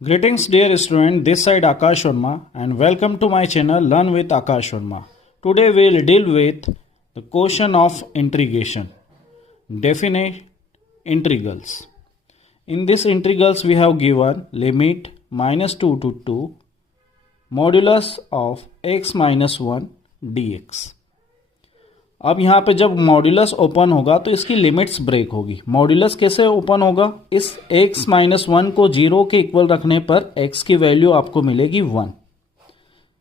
Greetings dear student, this side Akash Sharma and welcome to my channel Learn with Akash Sharma. Today we will deal with the question of integration, definite integrals. In this integrals we have given limit -2 to 2 modulus of x minus 1 dx. अब यहाँ पे जब modulus open होगा तो इसकी limits break होगी। Modulus कैसे open होगा? इस x माइनस 1 को 0 के इक्वल रखने पर x की वैल्यू आपको मिलेगी 1,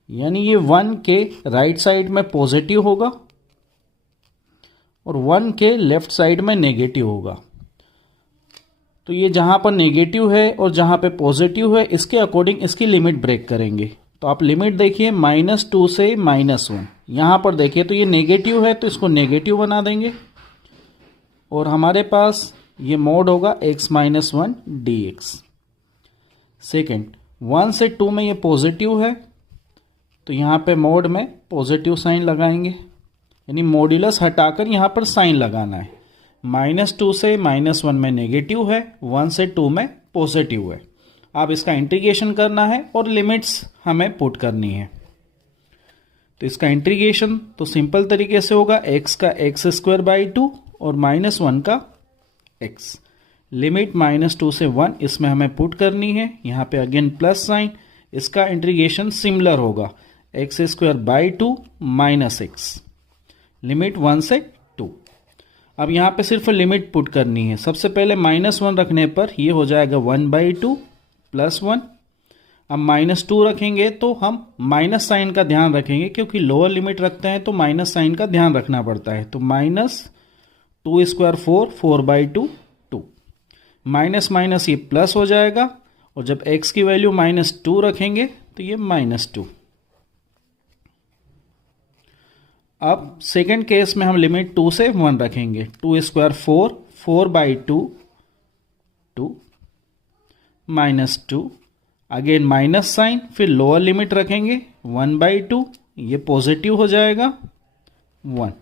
यानी ये 1 के राइट साइड में पॉजिटिव होगा और 1 के लेफ्ट साइड में नेगेटिव होगा। तो ये जहाँ पर नेगेटिव है और जहाँ पे पॉजिटिव है इसके अकॉर्डिंग इसकी लिमिट ब्रेक करेंगे। तो आप लिमिट देखिए -2 से -1। यहाँ पर देखिए तो ये नेगेटिव है तो इसको नेगेटिव बना देंगे और हमारे पास ये मोड होगा x माइनस 1 dx। सेकेंड 1 से 2 में ये पॉजिटिव है तो यहाँ पे मोड में पॉजिटिव साइन लगाएंगे, यानी मॉड्यूलस हटाकर यहाँ पर साइन लगाना है। -2 से -1 में नेगेटिव है, 1 से 2 में पॉजिटिव है। अब इसका इंटीग्रेशन करना है और लिमिट्स हमें पुट करनी है। तो इसका इंटीग्रेशन तो सिंपल तरीके से होगा x का x² / 2 और -1 का x। लिमिट -2 से 1 इसमें हमें पुट करनी है, यहाँ पे अगेन प्लस साइन। इसका इंटीग्रेशन सिमिलर होगा x² / 2 - x, लिमिट 1 से 2। अब यहाँ पे सिर्फ लिमिट पुट करनी है। सबसे पहले -1 रखने पर ये हो जाएगा 1/2 + 1। अब -2 रखेंगे तो हम माइनस साइन का ध्यान रखेंगे, क्योंकि लोअर लिमिट रखते हैं तो माइनस साइन का ध्यान रखना पड़ता है। तो -2² 4, 4/2 2, माइनस ये प्लस हो जाएगा और जब x की वैल्यू -2 रखेंगे तो ये -2। अब सेकेंड केस में हम लिमिट 2 से 1 रखेंगे। 2² 4, 4/2 2 -2, अगेन माइनस साइन, फिर लोअर लिमिट रखेंगे 1/2, ये पॉजिटिव हो जाएगा 1।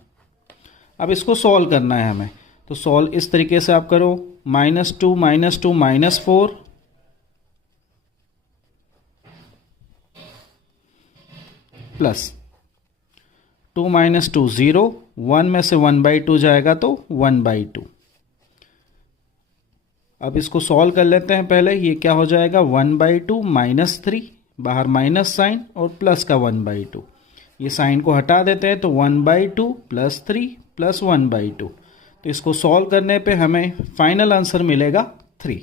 अब इसको सॉल्व करना है हमें, तो सॉल्व इस तरीके से आप करो -2 -4 प्लस 2 - 2 0, 1 में से 1/2 जाएगा तो 1/2। अब इसको सॉल्व कर लेते हैं। पहले ये क्या हो जाएगा 1/2 -3, बाहर माइनस साइन और प्लस का 1/2, ये साइन को हटा देते हैं तो 1/2 + 3 + 1/2। तो इसको सॉल्व करने पे हमें फाइनल आंसर मिलेगा 3।